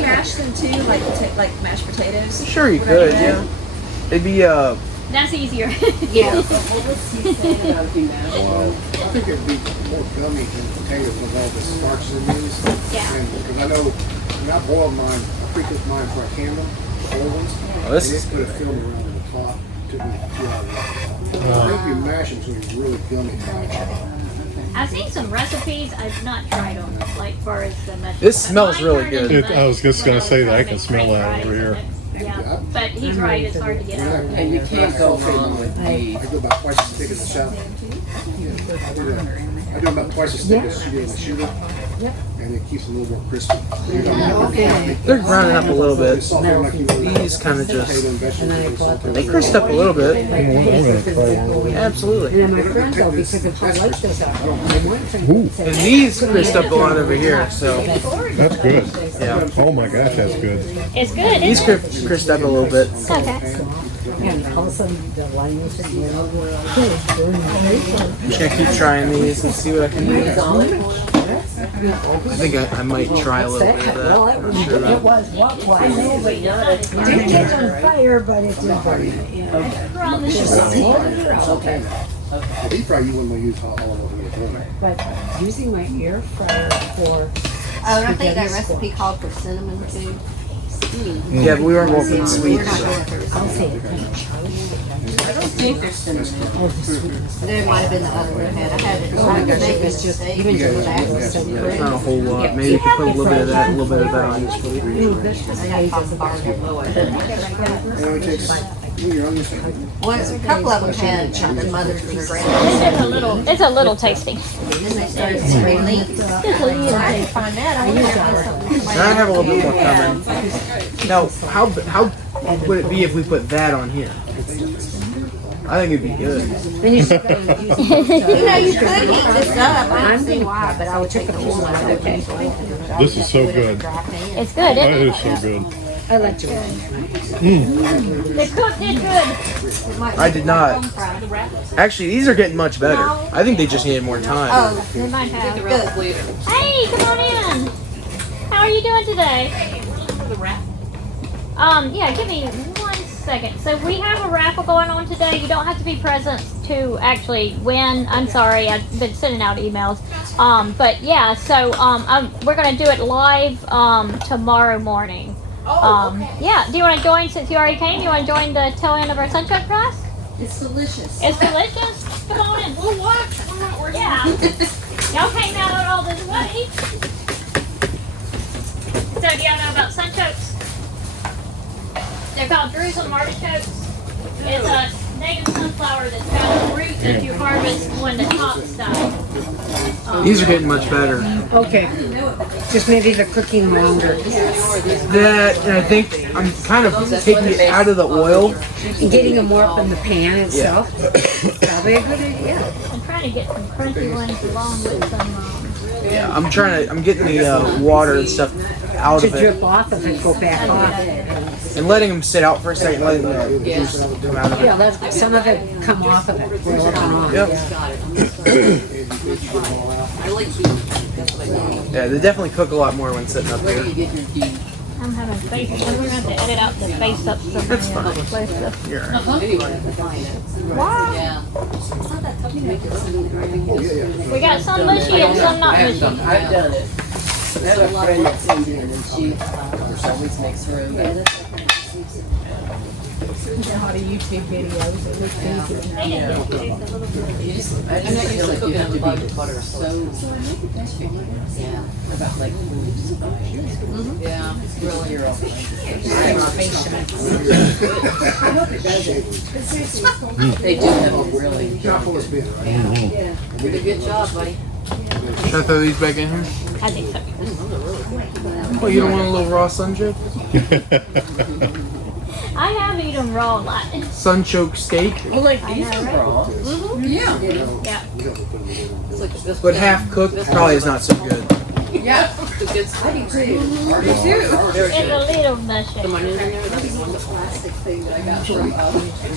Mash them too, like mashed potatoes. Sure you could, yeah. It'd be, That's easier. Yeah. I think it'd be more gummy than potatoes with all the starches in these. Yeah. And because I know when I boiled mine, I pre-cooked mine before I canned them, the old ones. Oh, this and is it put a film around in the top. Took me 2 hours. I think you mash them so it's really gummy. I've seen some recipes. I've not tried them, like far as the method. This smells Mine really turned good. into I was just gonna mush say that. I when can they smell spray that fries over here. and yeah, but he's right. It's hard to get out. And you can't go wrong with I these. go about twice as thick as the shop. I do about twice as thick as you do in the shooter. And it keeps them a little more crispy. they're browning up a little bit. It's salted like you would These kind of potato just, and vegetables. Salted. they crisped up a little bit. I'm gonna try one. Absolutely. And then my friends though, because of how light those are. My one friend said, And these crisped up a lot over here, so That's good. yeah. Oh my gosh, that's good. It's good. These Isn't it? crisped up a little bit. Okay. and all of a sudden the lighting was just, I'm just gonna keep trying these and see what I can do. I think I might try a little bit of that. well, I'm not sure it about. was what was. It didn't catch on fire, but it did burn. We're on this Okay. Well, deep fry, you wouldn't want to use hot olive oil when you're doing it. But using my air fryer for Oh, and I think that recipe called for cinnamon too. Yeah, but we weren't going for the sweet. We're not So. going for the I'll cinnamon. say kind of chili. I don't think there's cinnamon. There might have been the other one I had. I had it. So I could make a mistake. Even Go just back. Not a whole lot. Maybe you could put a little bit of that, a little bit of that on each plate. I got some bars. It only takes, your onions. Well, a couple of them had their mothers or grandmothers. It's a little tasty. And then they started spraying leaves. So I didn't find that. I wonder if And I have a little bit more coming. Now, how would it be if we put that on here? I think it'd be good. Then you should go and use you know, you could heat this up. I don't see why, but I would take a full one. This is so good. It's good, That isn't is so good. I like to. it? The cook did good. I did not. Actually, these are getting much better. I think they just needed more time. Oh, They might have. good. Hey, come on in. How are you doing today? Yeah, give me 1 second. So we have a raffle going on today. You don't have to be present to actually win. I'm sorry, I've been sending out emails. But yeah, so we're gonna do it live tomorrow morning. Yeah, do you want to join since you already came? You want to join the tail end of our Sunchoke class? It's delicious. It's delicious. Come on in. We'll watch. We're not working. Yeah. Y'all came out on all this way. So do y'all know about Sunchokes? They're called Jerusalem artichokes. It's a native sunflower that's got a root that you harvest when the top side. These are getting much better. Okay. Just maybe they're cooking longer. That, and I think I'm kind of taking it out of the oil. And getting them more up in the pan itself. Probably a good idea. I'm trying to get some crunchy ones along with some. Yeah, I'm getting the water and stuff out To of it. drip off of it, go back off. And letting them sit out for a second, letting the juice come out of it. Yeah, let some of it come off of it. Roll it on. Yep. Yeah, they definitely cook a lot more when sitting up here. I'm having face. We're gonna have to edit out the face up some. That's fine. You're all right. Wow. We got some mushy and some not mushy. I've done it. I have a friend that's Indian and she always makes her own. A lot of YouTube videos. It looks easy. They didn't taste a little bit. I just feel like you have to be so about like Yeah. really your own. They do have a really Not full of speed, right? Did a good job, buddy. Should I throw these back in here? I think so. Oh, you don't want a little raw sunchoke? I have eaten raw a lot. Sunchoke steak, Well, like these are raw. Yeah. Yeah. but half cooked probably is not so good. Yeah. It's good stuff. It's a little mushy.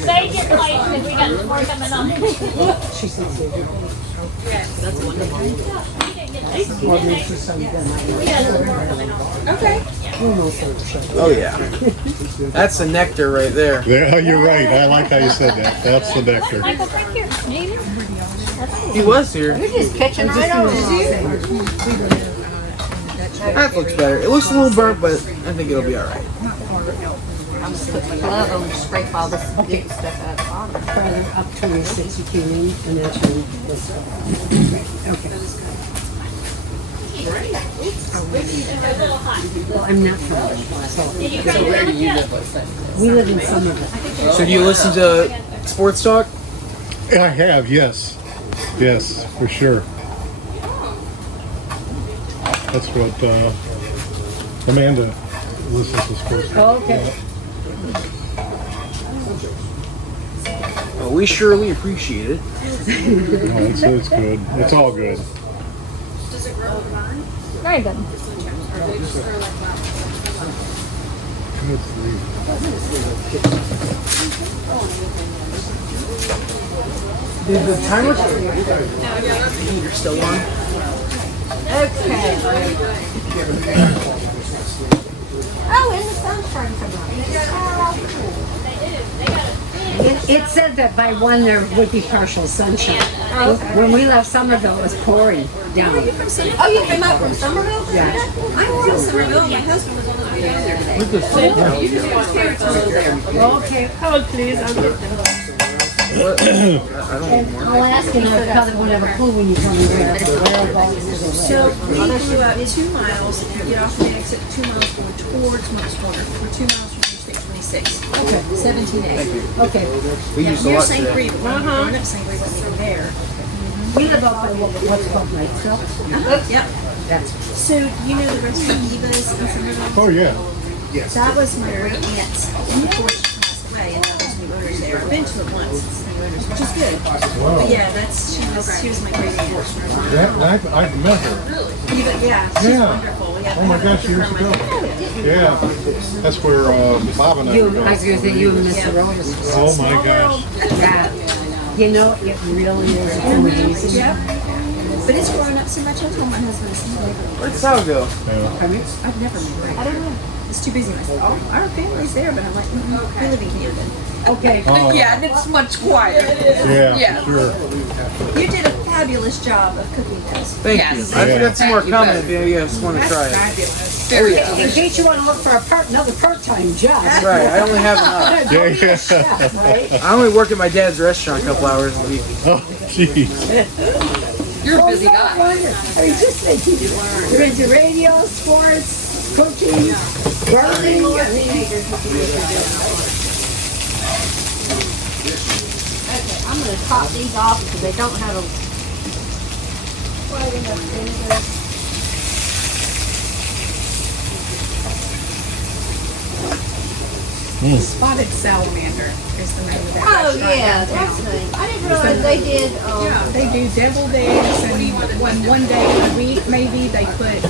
They get light because we got more coming on. That's wonderful. We didn't get light. We got a little more coming on. Okay. Oh yeah, that's the nectar right there. Yeah, you're right. I like how you said that. That's the nectar. Michael, drink here. Maybe. He was here. You're just catching right over. That looks better. It looks a little burnt, but I think it'll be all right. I'm just putting my glove on to scrape all this good stuff out of the bottom. Further up 26 you came in, and that's when this. Okay. It's a little hot. Well, I'm not from there, so Did you try So where to do look you up? live? What's that? we live in Somerville. So do you listen to sports talk? I have, yes. Yes, for sure. That's what Amanda listens to sports. Okay. Well, we surely appreciate it. No, it's good. It's all good. Very good. Good for you. Did the timer? You're still on. Okay. Oh, and the sun's starting to come out. It said that by 1 there would be partial sunshine. When we left Somerville, it was pouring down. Oh, you came up from Somerville? Yeah. I'm from Somerville. My husband was on the way down there today. Okay. Oh, please, I'll get them. I'll ask him, I probably won't have a clue when you tell me where So we flew out 2 miles, and you get off the exit 2 miles going towards Monk's Corner. We're 2 miles from Interstate 26. Okay. 17A. Okay. We used a Near lot St. today. Green. Going up St. Green, from there. We live up by what's called Knightsville. Yep. That's So you know the restaurant Eva's in Somerville? Oh, yeah. That was my great aunt's before she passed away, and that was new owners there. I've been to it once, it's new owners, which is good. But yeah, she was my great aunt. That, I've met her. Eva, yeah, she's Yeah. wonderful. Yeah, Oh my gosh, years ago. Yeah. That's where Bob and I you. were I was going. going to say you and Mr. Rogers. Oh my gosh. Yeah. You know, it really is amazing. Yeah. But it's grown up so much. I told my husband, Where'd Sal go? Yeah. I've never been. I don't know. It's too busy. I said, oh, our family's there, but I'm like, we live in Camden. Okay. Oh, Yeah, and it's much quieter. yeah, sure. You did a fabulous job of cooking this. Thank you. I forgot some more You coming bet. if you guys want to try it. Fabulous. In case you want to look for another part-time job. Right, I only have enough. Yeah, yeah. Chef, right? I only work at my dad's restaurant a couple hours a week. Oh, jeez. You're a Well, busy no guy. wonder. I was just thinking, you're into radio, sports, cooking, gardening. Okay, I'm gonna top these off because they don't have a quite enough vinegar. Spotted Salamander is the name of that Oh restaurant yeah, downtown. that's nice. I didn't realize they did. Yeah, they do deviled eggs, and one day a week maybe they put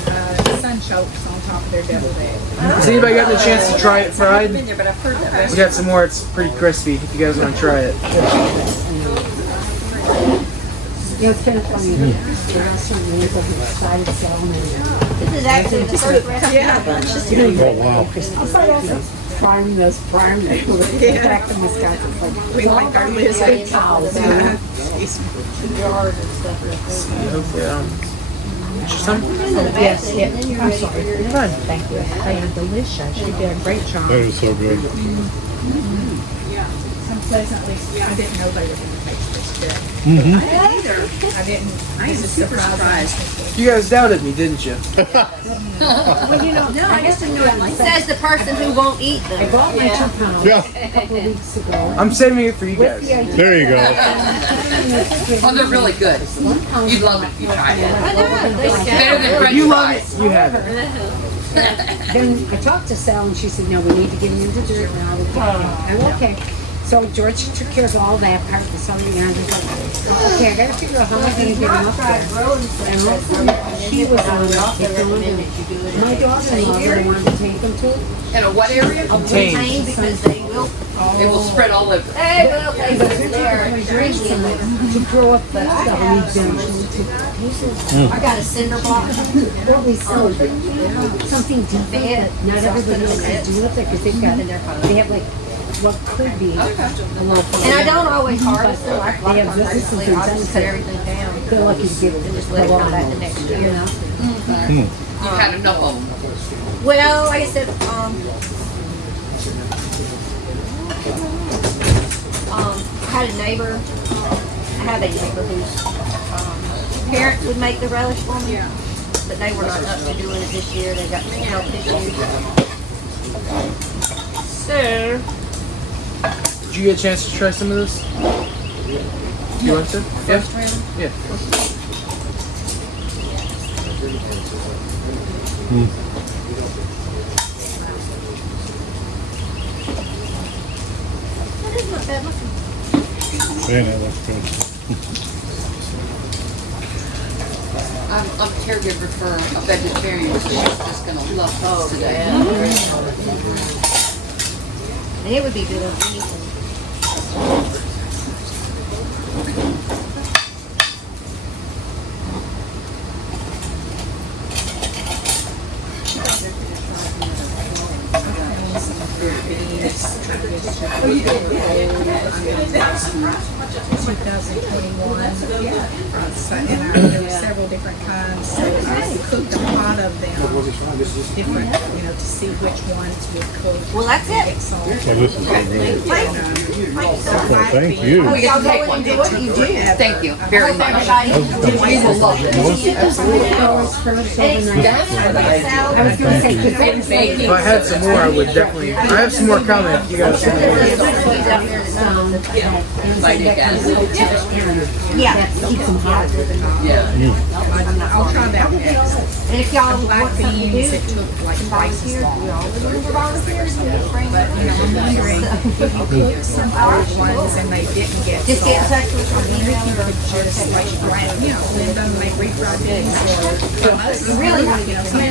sunchokes on top of their deviled egg. Has anybody gotten the chance to try it I've fried? been there, but I've heard that We restaurant. got some more. It's pretty crispy. If you guys want to try it. Yeah, it's kind of funny. The restaurant names of the sided salamander. This is actually the first recipe. Yeah, it's just Oh, wow. I'll say that's prime this, prime that. Back in Wisconsin. we like our Big lizards. cows. Yeah. Jars and stuff like that. Hopefully, I don't. Just some. Yes, yeah. And then you're I'm ready sorry. for your- Fine. Thank you. They are delicious. You did a great job. That is so good. I'm pleasantly, I didn't know they were going to taste this good. Mm-hmm. I didn't, I was super surprised. You guys doubted me, didn't you? Well, you know, I guess I know it Says the person who won't eat I them. bought my 2 pounds Yeah. a couple of weeks ago. I'm saving it for you With guys. the idea There you go. Oh, they're really good. 1 pound. You'd love it if you tried it. I know, they Better than French You love it, fries. you have it. Then I talked to Sal and she said, no, we need to get him into dirt now. I'm okay. So George took care of all that part, the celery, and I was like, okay, I gotta figure out how I'm gonna get him up there. And also, he was on my daughter-in-law really wanted to take him to. In a what area? Tame because they will. It will spread all over. They will take us there. To grow up that stuff and eventually I got a cinder block. what we sell, something different. Not everybody else is doing it because they have like what could be a local. And I don't always harvest them. Like, They have businesses and I'll just cut everything down. feel like you give it And just let it come back the next year. you know. You've had enough of them. Well, like I said, I had a neighbor. I have a neighbor whose parents would make the relish for me, but they were not up to doing it this year. They got some health issues. So, Did you get a chance to try some of this? You want to? Yeah. Yeah. that is not bad looking. Yeah, no, that's good. I'm a caregiver for a vegetarian, so she's just gonna love this today. And it would be good on anything. And there were several different kinds, so I cooked a lot of them, different, to see which ones would cook. Well, that's it. Get sold. So this is so good. Well, thank you. We get Y'all to go take and one. do what you do. Thank you very Hope much. everybody You will love this. I was gonna say, because they was Baking. If I had some more, I would definitely. I have some more coming. If you guys want more. Lactic acid. Yeah. keeps them hot. Yeah. I'll try that next. And if y'all Black want something to do, beans, it took like twice as long. But, I'm wondering if you cook some hard ones and they didn't get just get in soft. touch with I wonder if you her. could just like grind, blend them, make refried beans or You really want to get some.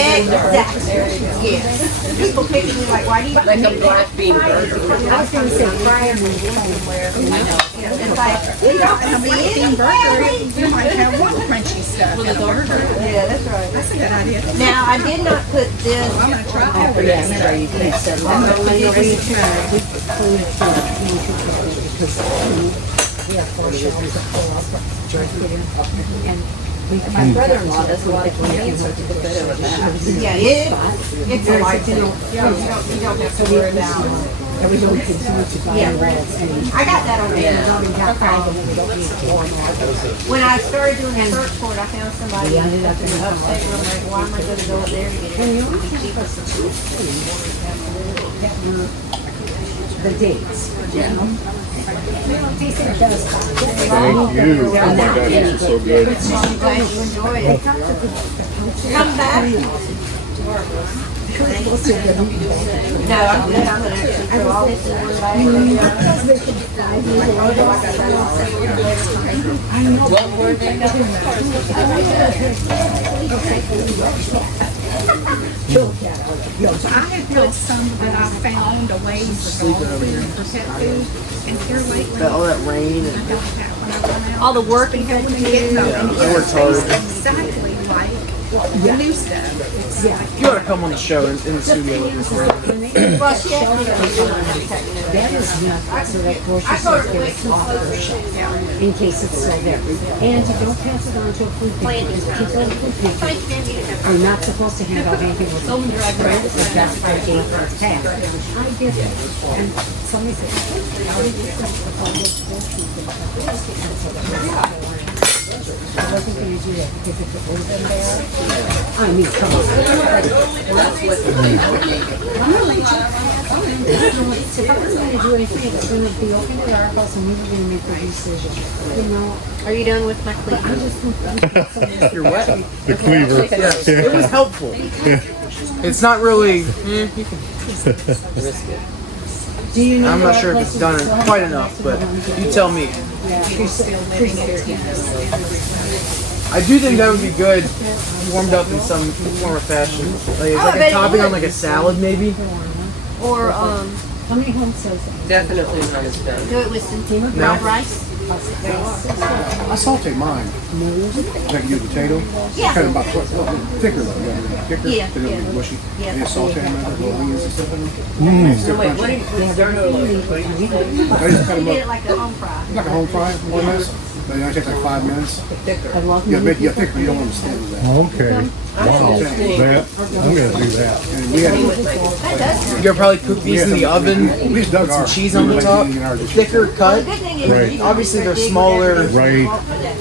Exactly. Yes. People picking me like, why do you Like a black bean burger. I was gonna say fry them in somewhere. It's like, you don't and a black bean burger, you might have one crunchy stuff in a burger. Yeah, that's right. That's a good idea. Now, I did not put this. I'm gonna try that. We have 4 shelves that fill up, George put in, and My brother-in-law does a lot of cancer. Yeah, it's a life thing. You don't have to worry about. and we don't continue to buy Yeah. rolls. I got that on Amazon. When I started doing a search for it, I found somebody up in the upstate, and I'm like, why am I gonna go up there to get it? The dates. Thank you. Oh my God, this is so good. I'm glad you enjoyed it. Come back. No, I'm good. I'm gonna actually throw all this in one bag. What were they? So I had put some that I found away for dog food, for pet food, and here lately, All that rain. I got that when I run out. All the work and Helping everything. get them, and I worked hard. it tastes exactly like The new stuff. You ought to come on the show in the studio with us. Well, she actually doesn't do That is nothing, so that grocery store can off their shelf in case it's still there. And you don't pass it on to a food pantry. People in food pantry are not supposed to hand out anything with them. It's just for a game for a tax. I get it. And somebody said, how did you think of all those groceries? I wasn't going to do that because if it was in there, I mean, come on. If I was going to do anything, it's going to be open to our house and we were going to make the decision. You know, Are you done with my I cleaver? just don't You're wet. The cleaver. Yes, it was helpful. It's not really. Do you know I'm not where sure if places it's done sell quite them? enough, but you tell me. Appreciate I do think that would be good, warmed up in some form or fashion. Like, it's Oh, I like bet a it topping on would. like a salad, maybe. Or How many homes says that? Definitely not as done. do it with some No. fried rice? I saute mine. Like you do potato. Yeah. Kind of about thicker though. Yeah, thicker. Yeah, They don't yeah. get mushy. Yeah. And you saute them in there, little onions and stuff in them. So wait, what did you start over? I just cut You them did it up like a home fry. like a home fry, more or less. Then I take like 5 minutes. Thicker. Yeah, make you thicker. You don't want to stand with that. Okay. Wow. That, I'm gonna do that. And we had That does. You could probably cook these in the oven we just dug with some ours. cheese on the We top. like eating ours just- Thicker cut. The good thing is Right. you don't Obviously, they're dig smaller. Right.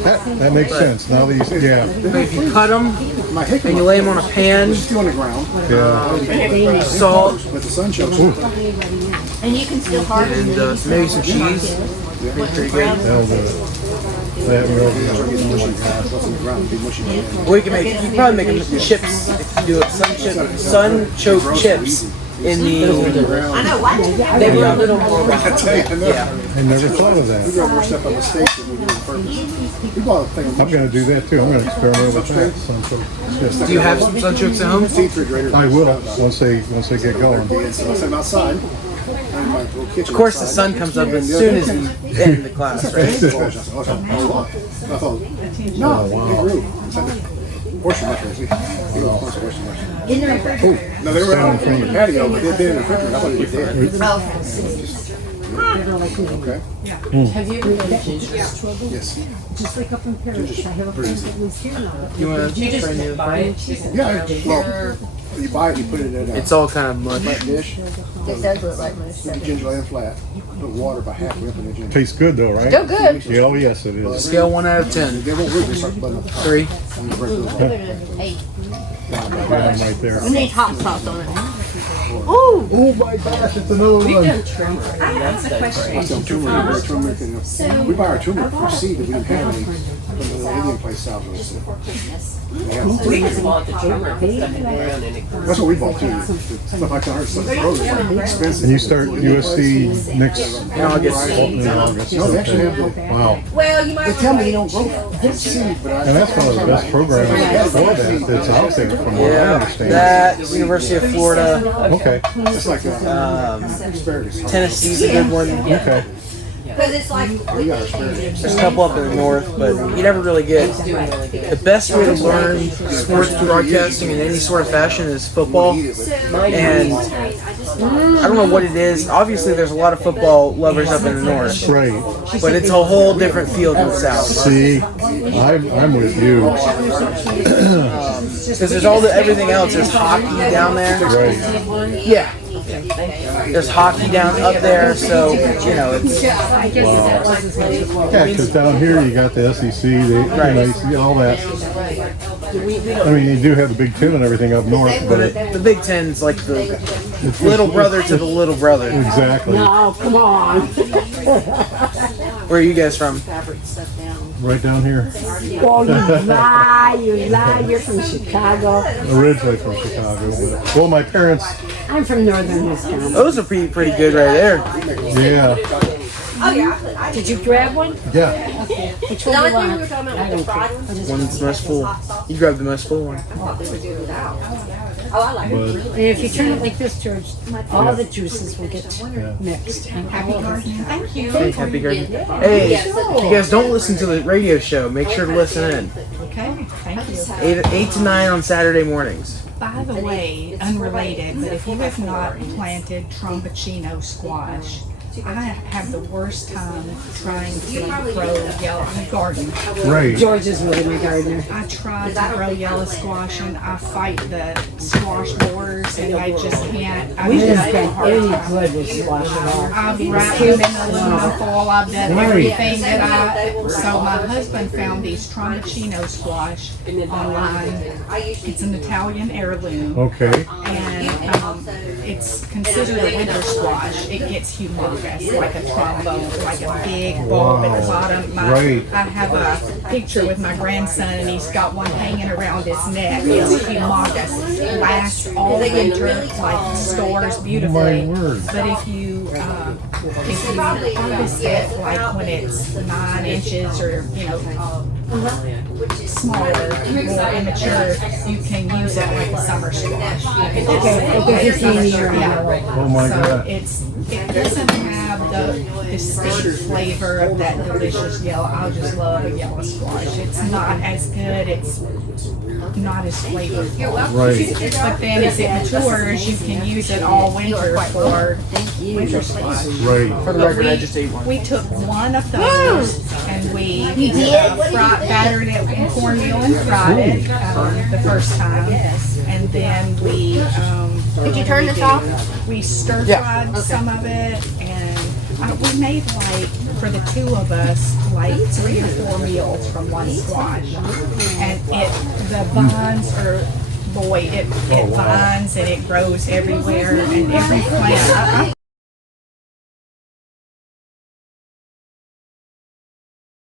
That makes sense. Now that you say, yeah. But if you cut them My hickory and you lay them on a pan, still on the ground. Yeah. salt, But the sunchokes, And you can still harvest and maybe some cheese. Pretty good. That'll do it. That will do start it. getting mushy. What's on the ground? Be mushy. Or you can make, you can probably make them chips if you do it. Sunchoke chips in the. I know, watch it. Maybe a little more. I tell you, I know. Yeah. I never thought of We that. got more stuff on the steak than we do on purpose. We bought a thing of I'm gonna do that too. I'm gonna experiment with that. Sunchokes. Do you have some sunchokes at home? deep refrigerator. I will once they get going. And so I sent them outside. In my little kitchen Of course, the outside. sun comes up as soon as you end the class, right? I thought, no, they grew. Horse mushrooms. He loves horse mushrooms. No, they were out in the patio, but they'd been in the refrigerator. I thought they were dead. Okay. Have you ever had ginger struggle? Yes. Just like up in Paris, I have a friend that lives here now. You want to try new thing? Yeah, well, you buy it, you put it in a It's all kind of mush. flat dish, It does look like mush. put the ginger laying flat, put water about halfway up in the ginger. Tastes good though, right? Still good. Yeah, oh yes, it is. Scale 1 out of 10. They won't really start bubbling up. 3. When you break those Give up. it an 8. Yeah, I'm right there. We need hot sauce on it. Oh my gosh, it's another We've one. done turmeric. That's the question. I sell turmeric, we buy our turmeric from seed that we didn't have any from the Indian place south of us. They have- We just bought the turmeric and stuck it around and it That's what we bought too. Stuff like that, stuff that's frozen, like expensive. And you start USC next In August. in August. No, they actually have the, Wow. Well, you might. they tell me you don't grow this seed, but I. And that's one of the best programs for that that's out there from what I Yeah. understand. That, University of Florida, Okay. It's like asparagus. Tennessee's a good one. Okay. Because it's like. We got asparagus. There's a couple up in the north, but you never really get. The best way to learn sports broadcasting in any sort of fashion is football. And I don't know what it is. Obviously, there's a lot of football lovers up in the north, Right. but it's a whole different field in the south. See, I'm with you. Because there's everything else. There's hockey down there. Right. Yeah. There's hockey down up there, so you know it's. Yeah, because down here you got the SEC, you get all that. I mean, you do have the Big Ten and everything up north, but The Big Ten's like the little brother to the little brother. exactly Oh, come on. Where are you guys from? right down here. Oh, you lie, you're from Chicago. Originally from Chicago, but well, my parents, I'm from northern Wisconsin. Those are pretty good right there. yeah, Did you grab one? yeah. Which The one only do you thing we were want? talking about was the fried ones. One's the most full. You grab the most full one. Oh, I like it. But And if you turn it like this, George, all the juices will get mixed. Happy garden. Thank you. Hey, happy garden. Hey, if you guys don't listen to the radio show, make sure to listen in. Okay, thank you. 8 to 9 on Saturday mornings. By the way, unrelated, but if you have not planted Trombacino squash, I have the worst time trying to grow yellow garden. Right. George is really my gardener. I tried to grow yellow squash and I fight the squash borers and I just can't. I We just just have a been hard any time. good with squash at all. I've wrapped them in aluminum foil. I've done Right. everything that so my husband found these Trombacino squash online. It's an Italian heirloom. Okay. And it's considered a winter squash. It gets humongous, like a trombone, like a big bulb at the bottom. Right. I have a picture with my grandson, and he's got one hanging around his neck. It's humongous. It lasts all winter, like stores beautifully. My word. But if you harvest it like when it's 9 inches or smaller, more immature, you can use it like a summer squash. You can just Oh my so God. it doesn't have the distinct flavor of that delicious yellow. I just love a yellow squash. It's not as good. It's not as flavorful. Right. But then as it matures, you can use it all winter for winter squash. Right. For the record, I just ate one. We took one of those and we battered it in cornmeal and fried it the first time. And then we Did you turn this off? We stir fried some of it, and we made like for the two of us like 3 or 4 meals from one squash. And the vines are it vines and it grows everywhere and every plant.